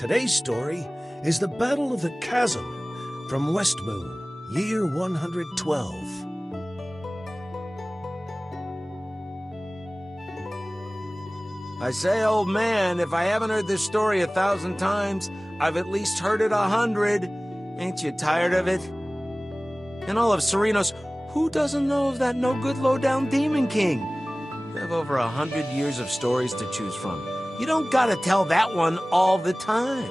Today's story is the Battle of the Chasm from WestMoon, year 112. I say, old man, if I haven't heard this story 1,000 times, I've at least heard it 100. Ain't you tired of it? In all of Serenos, who doesn't know of that no-good low-down Demon King? You have over 100 years of stories to choose from. You don't gotta tell that one all the time.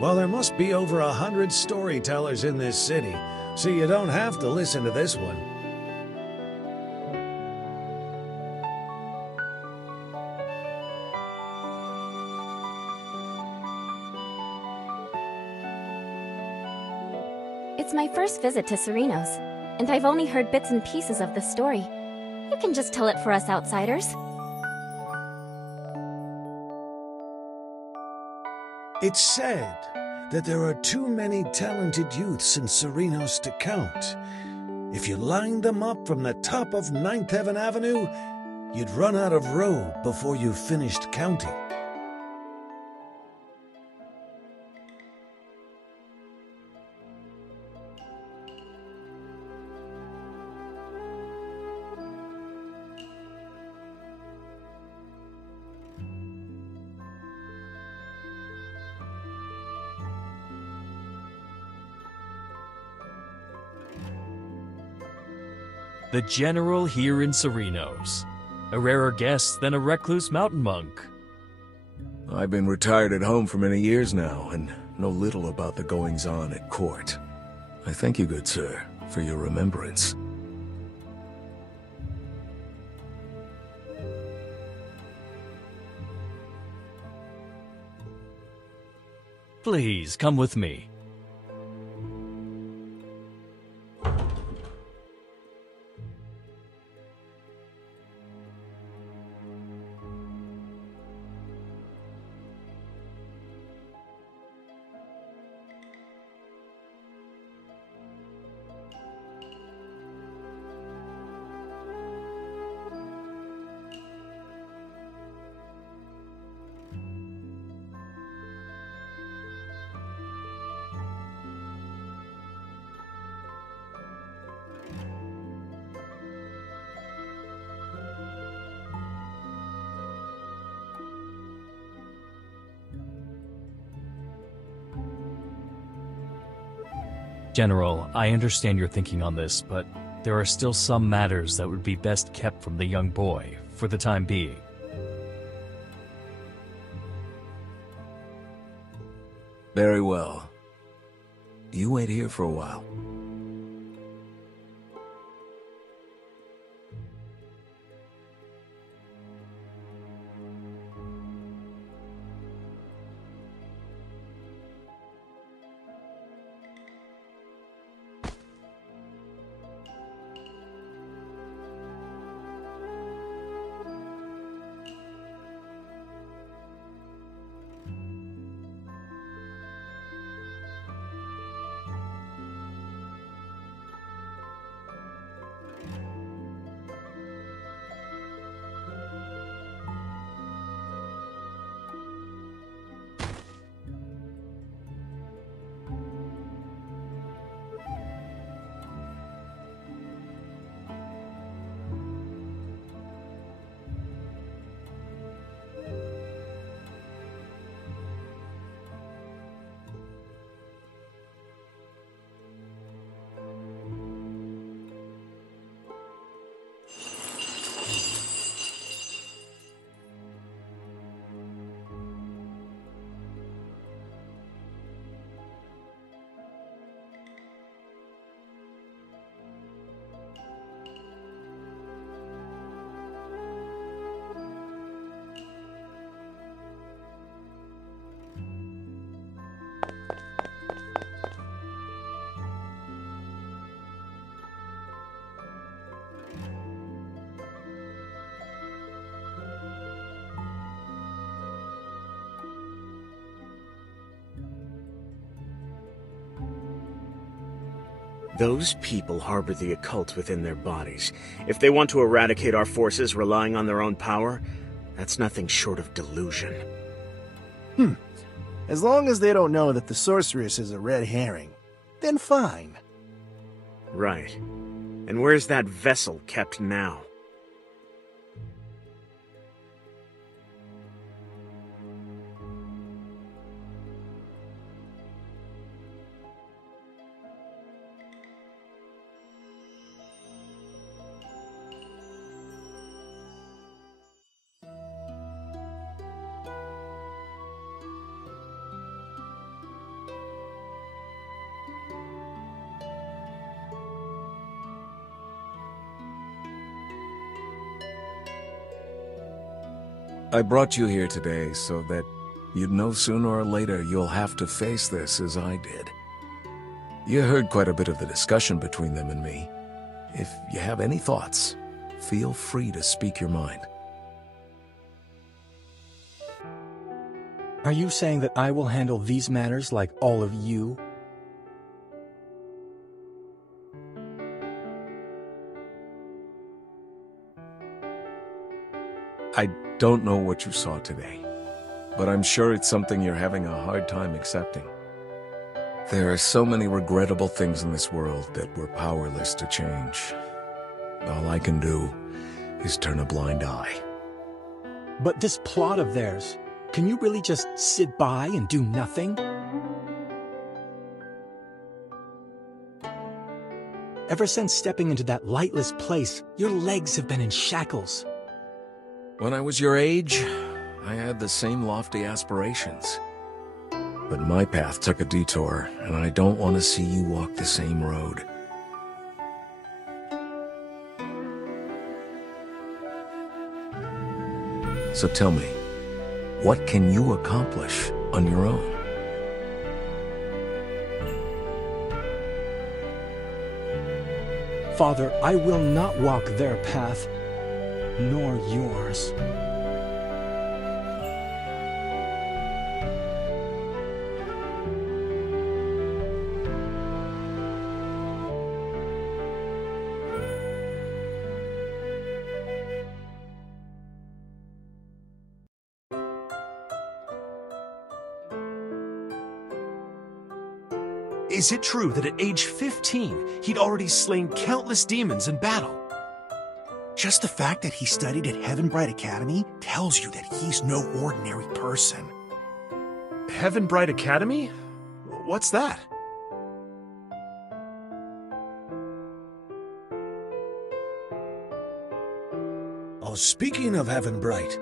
Well, there must be over 100 storytellers in this city, so you don't have to listen to this one. It's my first visit to Serenos, and I've only heard bits and pieces of the story. You can just tell it for us outsiders. It's said that there are too many talented youths in Serenos to count. If you lined them up from the top of 9th Heaven Avenue, you'd run out of road before you finished counting. The General here in Serenos. A rarer guest than a recluse mountain monk. I've been retired at home for many years now, and know little about the goings-on at court. I thank you, good sir, for your remembrance. Please, come with me. General, I understand your thinking on this, but there are still some matters that would be best kept from the young boy, for the time being. Very well. You wait here for a while. Those people harbor the occult within their bodies. If they want to eradicate our forces relying on their own power, that's nothing short of delusion. As long as they don't know that the sorceress is a red herring, then fine. Right. And where's that vessel kept now? I brought you here today so that you'd know sooner or later you'll have to face this as I did. You heard quite a bit of the discussion between them and me. If you have any thoughts, feel free to speak your mind. Are you saying that I will handle these matters like all of you? I don't know what you saw today, but I'm sure it's something you're having a hard time accepting. There are so many regrettable things in this world that we're powerless to change. All I can do is turn a blind eye. But this plot of theirs, can you really just sit by and do nothing? Ever since stepping into that lightless place, your legs have been in shackles. When I was your age, I had the same lofty aspirations. But my path took a detour, and I don't want to see you walk the same road. So tell me, what can you accomplish on your own? Father, I will not walk their path, nor yours. Is it true that at age 15, he'd already slain countless demons in battle? Just the fact that he studied at Heaven Bright Academy tells you that he's no ordinary person. Heaven Bright Academy? What's that? Oh, speaking of Heaven Bright,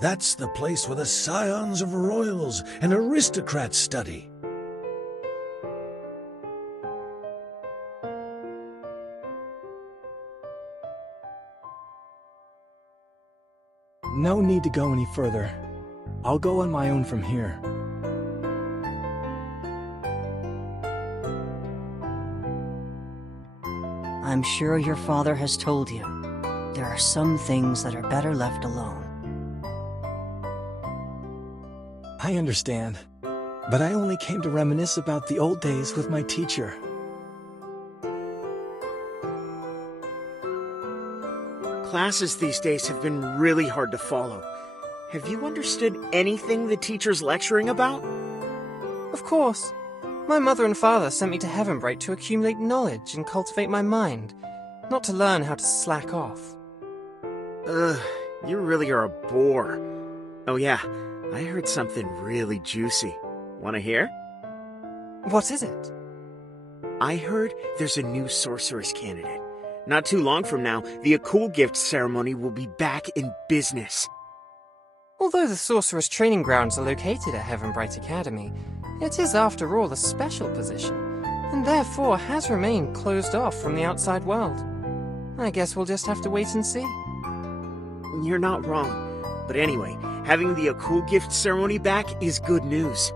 that's the place where the scions of royals and aristocrats study. No need to go any further. I'll go on my own from here. I'm sure your father has told you. There are some things that are better left alone. I understand, but I only came to reminisce about the old days with my teacher. Classes these days have been really hard to follow. Have you understood anything the teacher's lecturing about? Of course. My mother and father sent me to Heavenbright to accumulate knowledge and cultivate my mind, not to learn how to slack off. Ugh, you really are a bore. Oh yeah, I heard something really juicy. Wanna hear? What is it? I heard there's a new sorceress candidate. Not too long from now, the Akul Gift ceremony will be back in business. Although the sorceress training grounds are located at Heavenbright Academy, it is after all a special position, and therefore has remained closed off from the outside world. I guess we'll just have to wait and see. You're not wrong. But anyway, having the Akul Gift ceremony back is good news.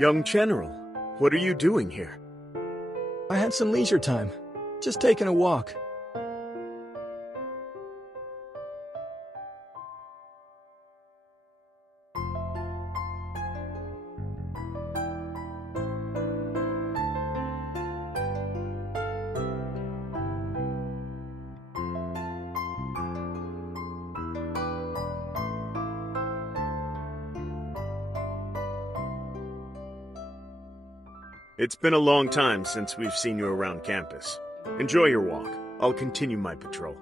Young General, what are you doing here? I had some leisure time. Just taking a walk. It's been a long time since we've seen you around campus. Enjoy your walk. I'll continue my patrol.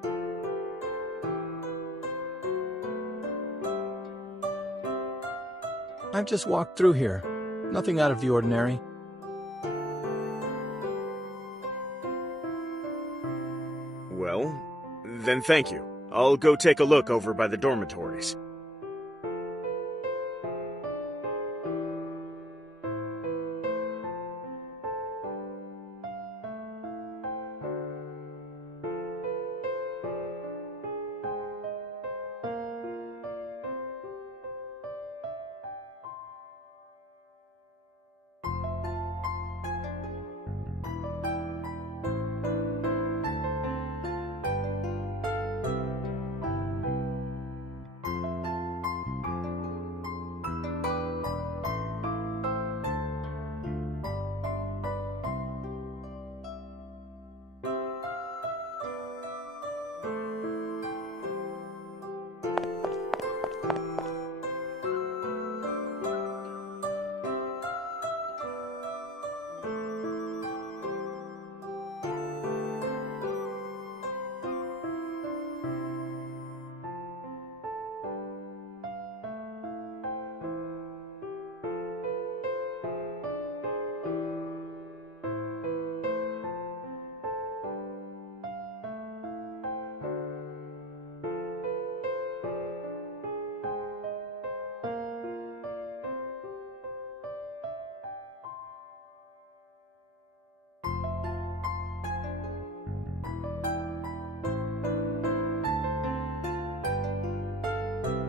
I've just walked through here. Nothing out of the ordinary. Well, then thank you. I'll go take a look over by the dormitories.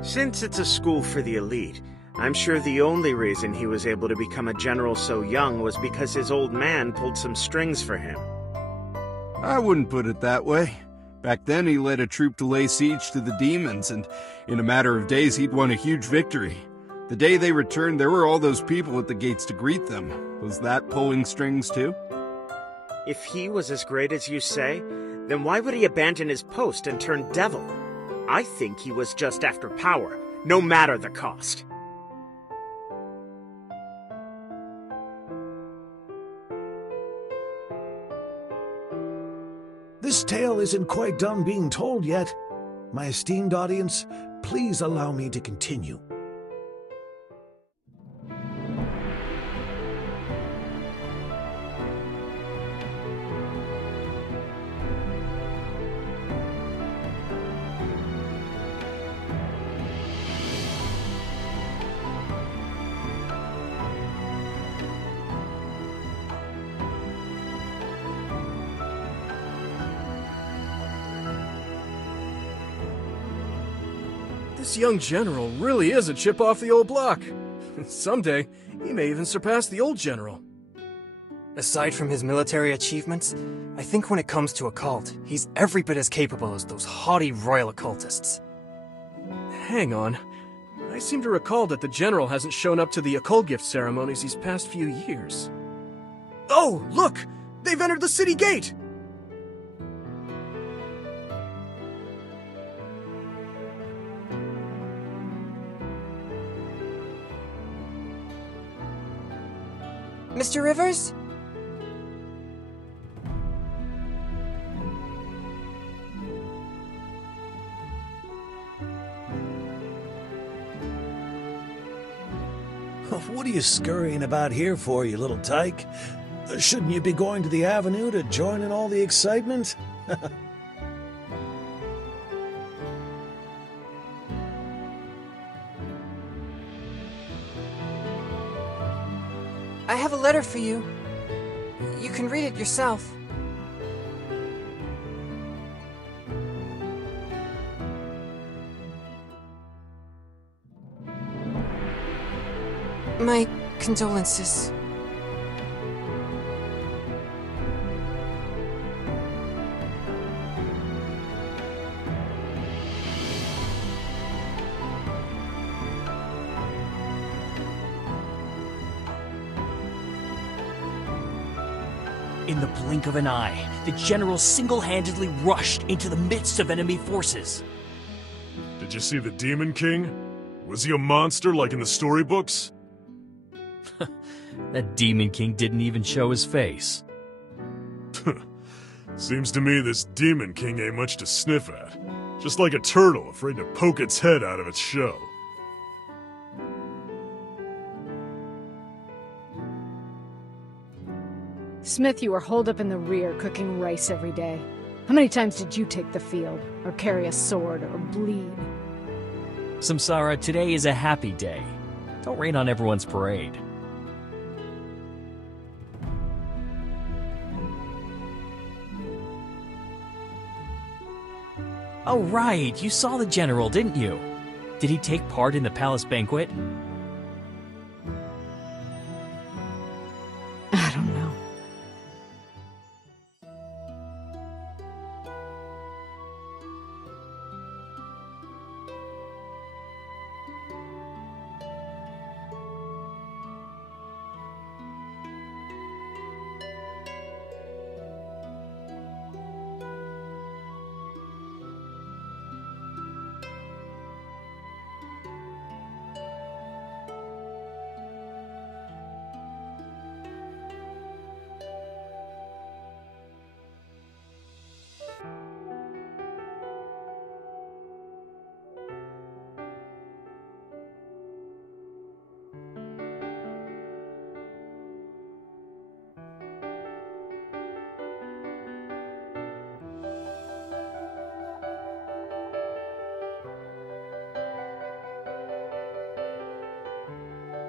Since it's a school for the elite, I'm sure the only reason he was able to become a general so young was because his old man pulled some strings for him. I wouldn't put it that way. Back then he led a troop to lay siege to the demons, and in a matter of days he'd won a huge victory. The day they returned, there were all those people at the gates to greet them. Was that pulling strings too? If he was as great as you say, then why would he abandon his post and turn devil? I think he was just after power, no matter the cost. This tale isn't quite done being told yet. My esteemed audience, please allow me to continue. This young general really is a chip off the old block. Someday, he may even surpass the old general. Aside from his military achievements, I think when it comes to occult, he's every bit as capable as those haughty royal occultists. Hang on. I seem to recall that the general hasn't shown up to the occult gift ceremonies these past few years. Oh, look! They've entered the city gate! Mr. Rivers? What are you scurrying about here for, you little tyke? Shouldn't you be going to the avenue to join in all the excitement? I have a letter for you. You can read it yourself. My Condolences. In the blink of an eye, the general single-handedly rushed into the midst of enemy forces. Did you see the Demon King? Was he a monster like in the storybooks? That Demon King didn't even show his face. Seems to me this Demon King ain't much to sniff at. Just like a turtle afraid to poke its head out of its shell. Smith, you were holed up in the rear cooking rice every day. How many times did you take the field, or carry a sword, or bleed? Samsara, today is a happy day. Don't rain on everyone's parade. Oh right, you saw the general, didn't you? Did he take part in the palace banquet? I don't know.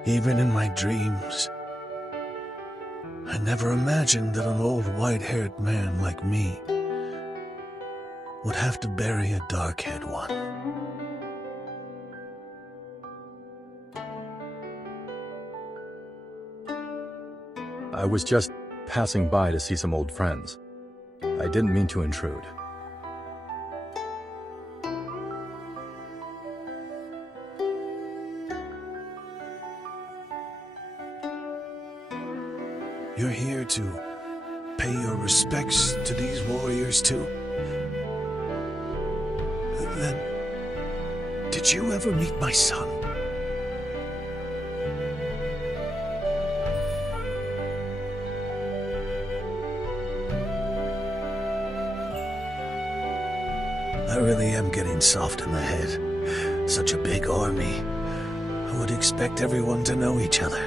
Even in my dreams, I never imagined that an old white-haired man like me would have to bury a dark-haired one. I was just passing by to see some old friends. I didn't mean to intrude. You're here to pay your respects to these warriors too? Then, did you ever meet my son? I really am getting soft in the head. Such a big army. I would expect everyone to know each other.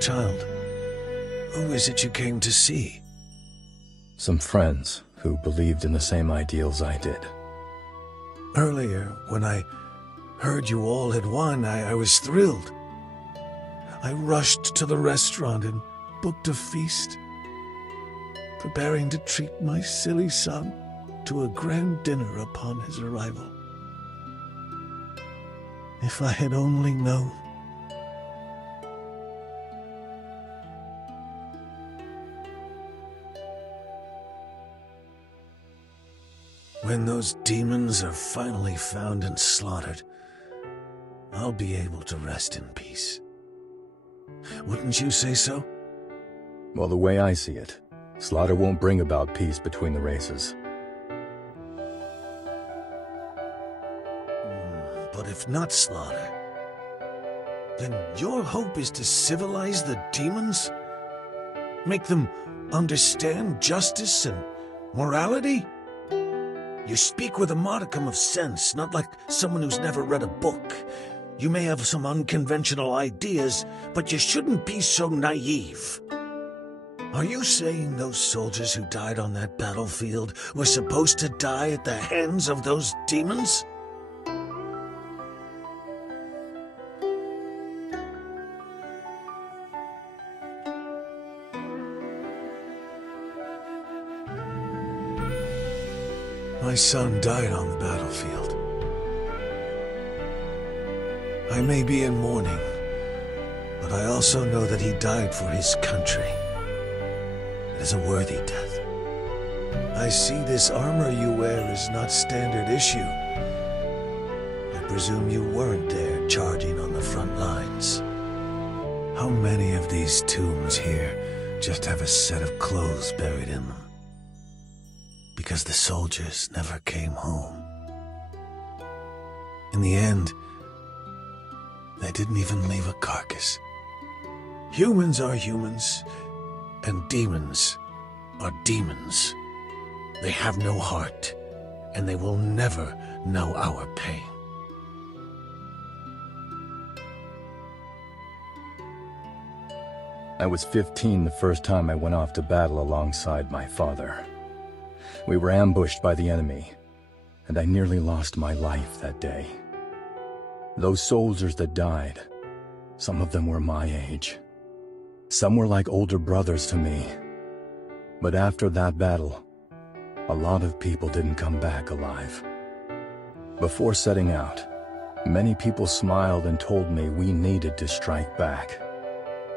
Child, who is it you came to see? Some friends who believed in the same ideals I did. Earlier, when I heard you all had won, I was thrilled. I rushed to the restaurant and booked a feast, preparing to treat my silly son to a grand dinner upon his arrival. If I had only known. When those demons are finally found and slaughtered, I'll be able to rest in peace. Wouldn't you say so? Well, the way I see it, slaughter won't bring about peace between the races. But if not slaughter, then your hope is to civilize the demons? Make them understand justice and morality? You speak with a modicum of sense, not like someone who's never read a book. You may have some unconventional ideas, but you shouldn't be so naive. Are you saying those soldiers who died on that battlefield were supposed to die at the hands of those demons? My son died on the battlefield. I may be in mourning, But I also know that he died for his country. It is a worthy death. I see this armor you wear is not standard issue. I presume you weren't there charging on the front lines. How many of these tombs here just have a set of clothes buried in them? Because the soldiers never came home. In the end, they didn't even leave a carcass. Humans are humans, and demons are demons. They have no heart, and they will never know our pain. I was 15 the first time I went off to battle alongside my father. We were ambushed by the enemy, and I nearly lost my life that day. Those soldiers that died, some of them were my age. Some were like older brothers to me. But after that battle, a lot of people didn't come back alive. Before setting out, many people smiled and told me we needed to strike back,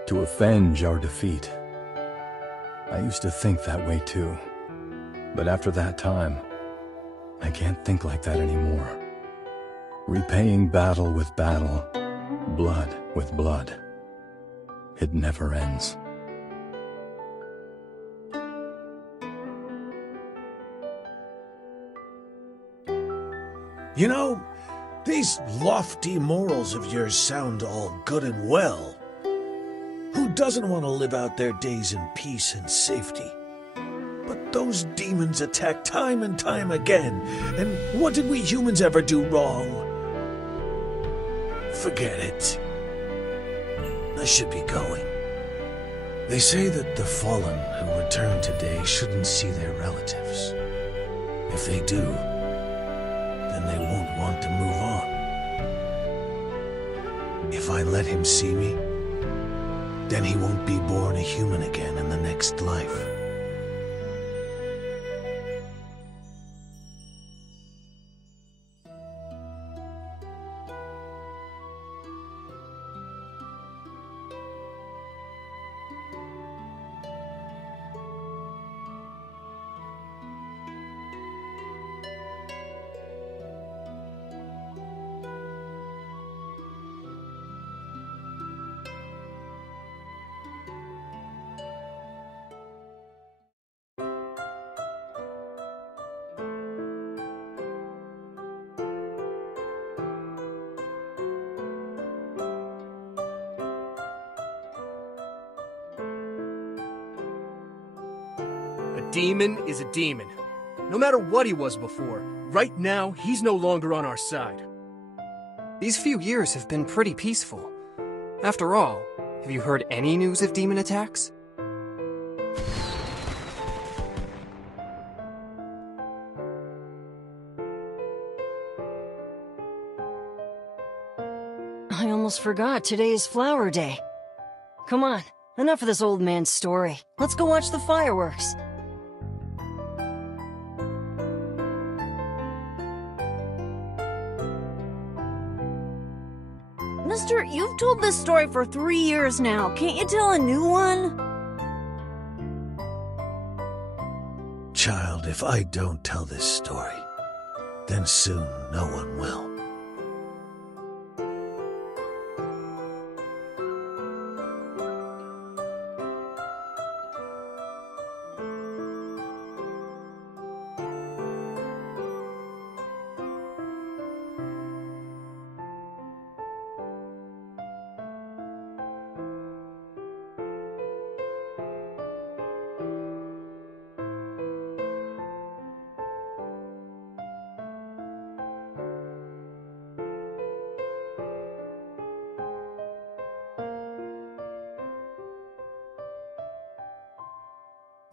to avenge our defeat. I used to think that way too. But after that time, I can't think like that anymore. Repaying battle with battle, blood with blood. It never ends. You know, these lofty morals of yours sound all good and well. Who doesn't want to live out their days in peace and safety? But those demons attack time and time again, and what did we humans ever do wrong? Forget it. I should be going. They say that the fallen who return today shouldn't see their relatives. If they do, then they won't want to move on. If I let him see me, then he won't be born a human again in the next life. A demon is a demon. No matter what he was before, right now, he's no longer on our side. These few years have been pretty peaceful. After all, have you heard any news of demon attacks? I almost forgot today is Flower Day. Come on, enough of this old man's story. Let's go watch the fireworks. Mister, you've told this story for 3 years now. Can't you tell a new one? Child, if I don't tell this story, then soon no one will.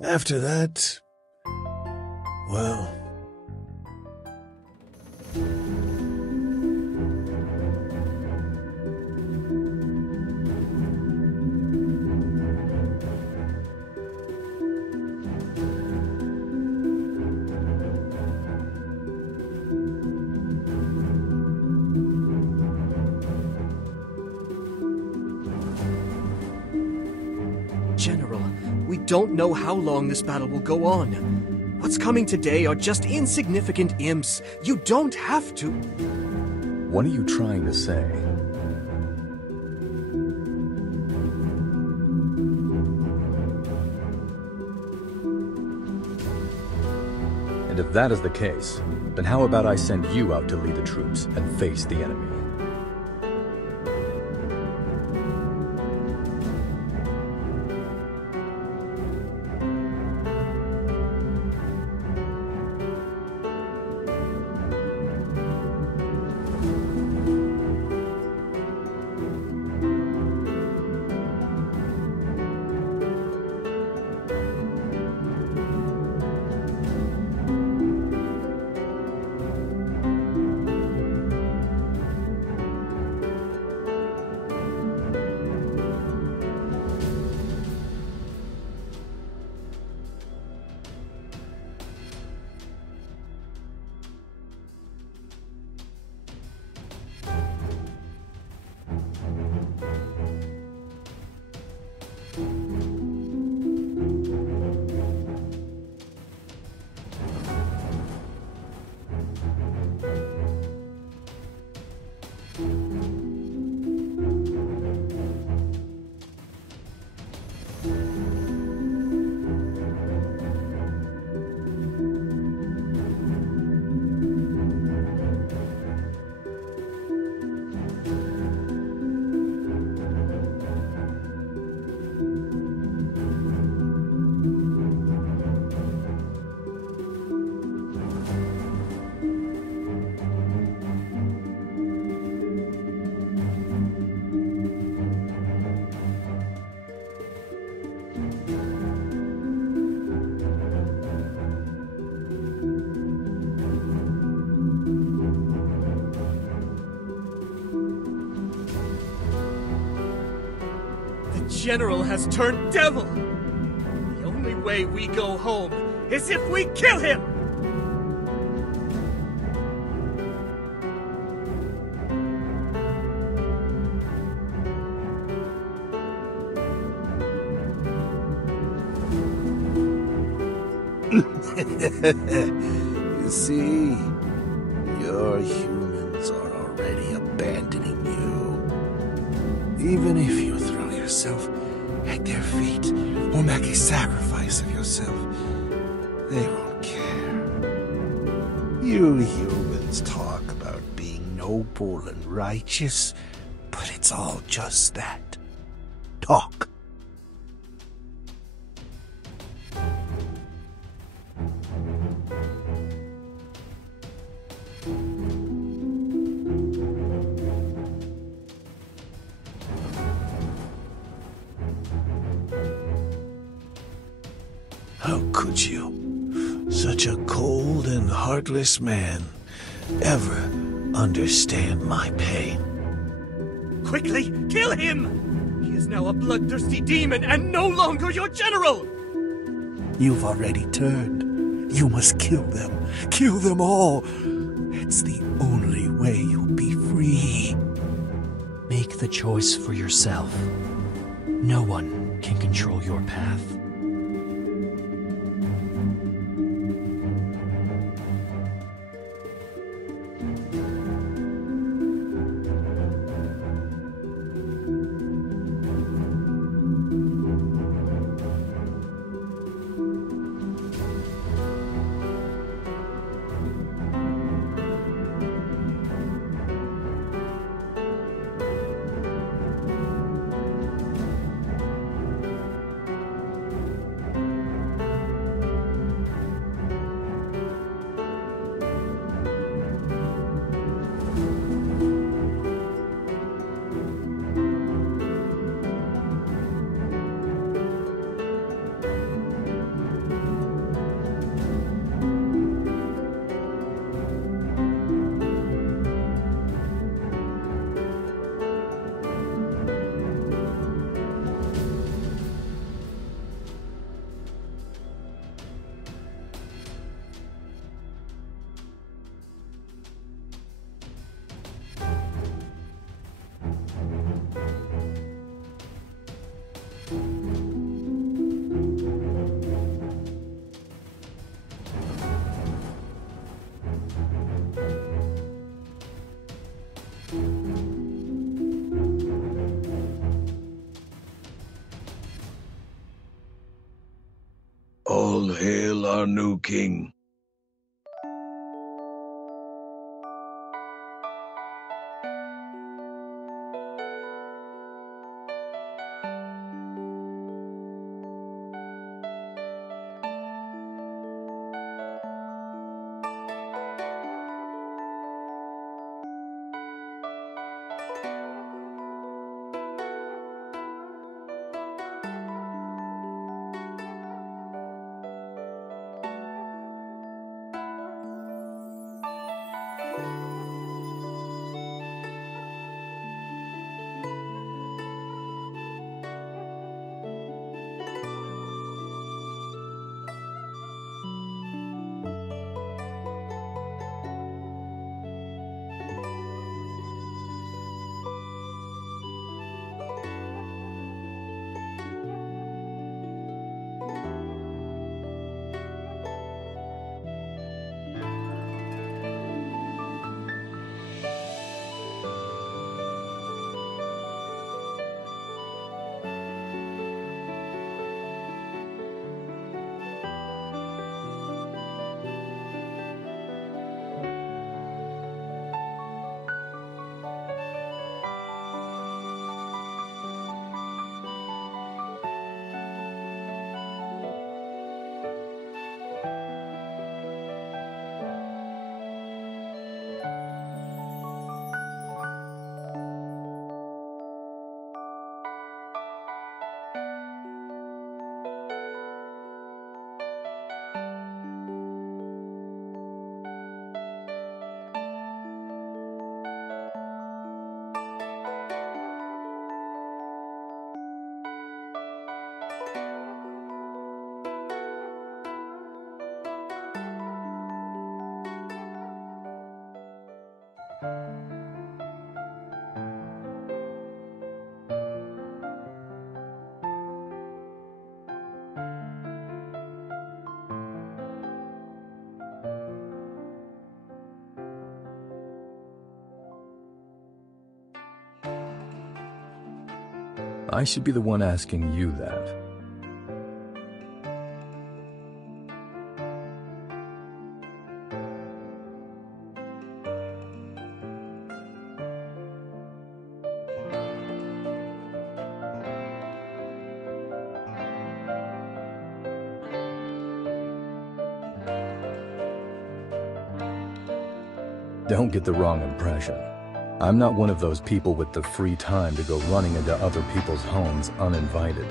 After that, well... General, we don't know how long this battle will go on. What's coming today are just insignificant imps. You don't have to... What are you trying to say? And if that is the case, then how about I send you out to lead the troops and face the enemy? General has turned devil! The only way we go home is if we kill him! You see, your humans are already abandoning you. Even if you throw yourself at their feet or make a sacrifice of yourself, they won't care. You humans talk about being noble and righteous, but it's all just that. Talk. How could you, such a cold and heartless man, ever understand my pain? Quickly, kill him! He is now a bloodthirsty demon and no longer your general! You've already turned. You must kill them. Kill them all. It's the only way you'll be free. Make the choice for yourself. No one can control your path. All hail our new king. I should be the one asking you that. Don't get the wrong impression. I'm not one of those people with the free time to go running into other people's homes uninvited.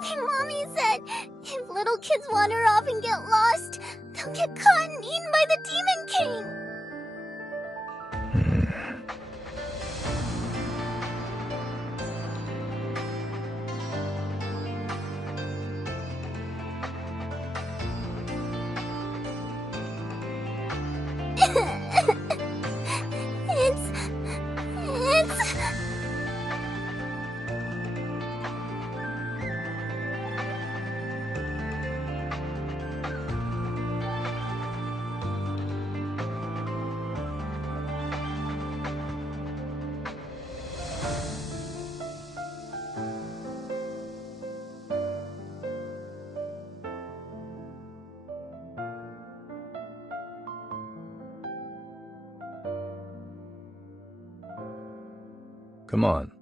My mommy said if little kids wander off and get lost, they'll get caught and eaten by the Demon King. It's... Come on.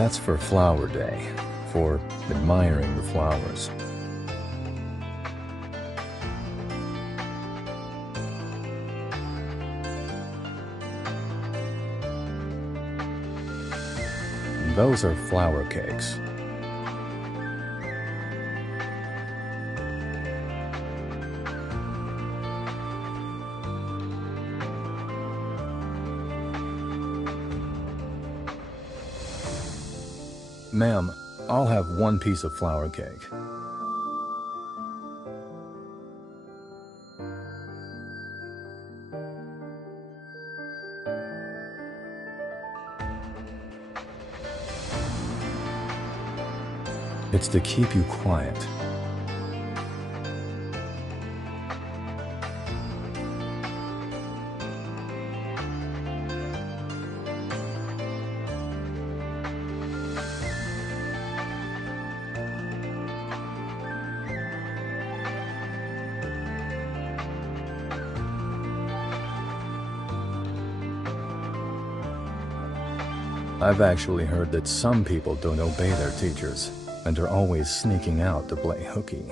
That's for Flower Day, for admiring the flowers. Those are flower cakes. Ma'am, I'll have one piece of flower cake. It's to keep you quiet. I've actually heard that some people don't obey their teachers and are always sneaking out to play hooky.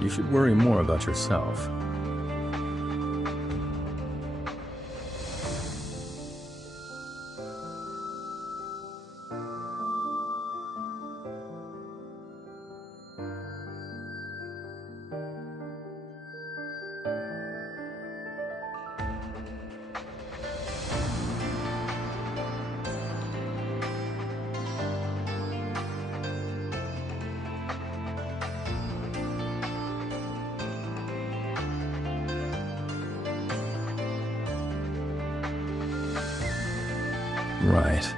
You should worry more about yourself. Right.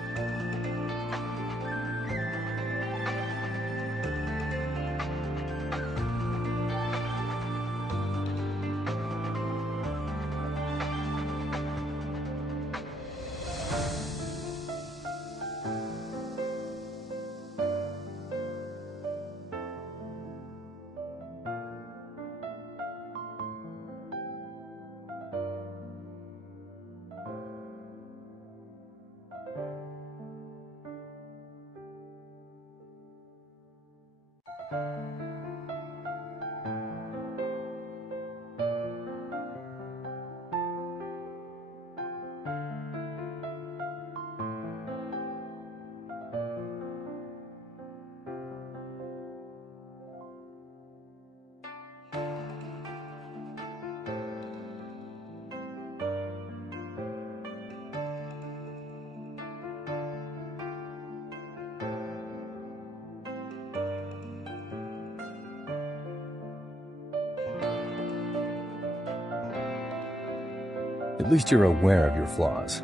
At least you're aware of your flaws.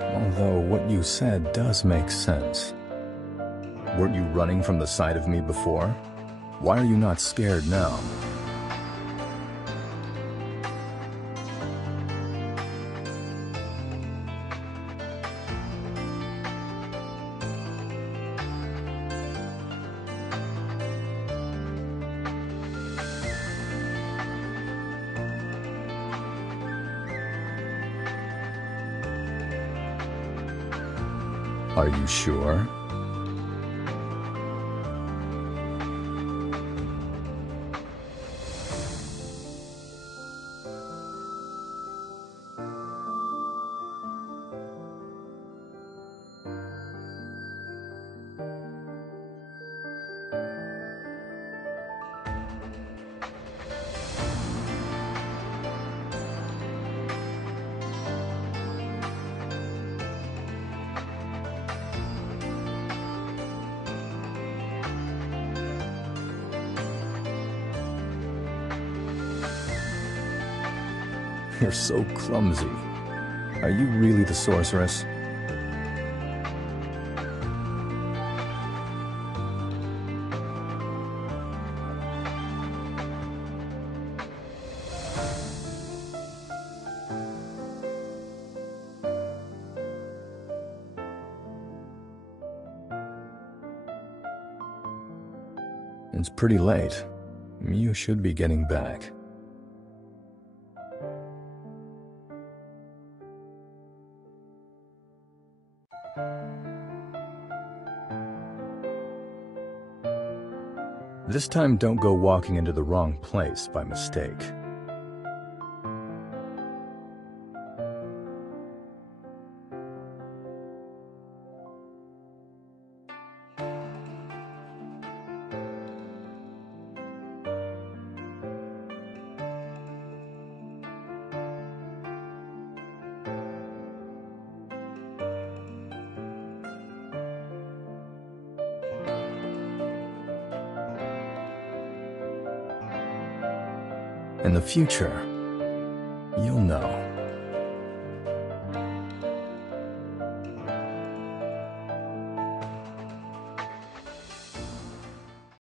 Although what you said does make sense. Weren't you running from the sight of me before? Why are you not scared now? Are you sure? You're so clumsy. Are you really the sorceress? It's pretty late. You should be getting back. This time, don't go walking into the wrong place by mistake. In the future, you'll know.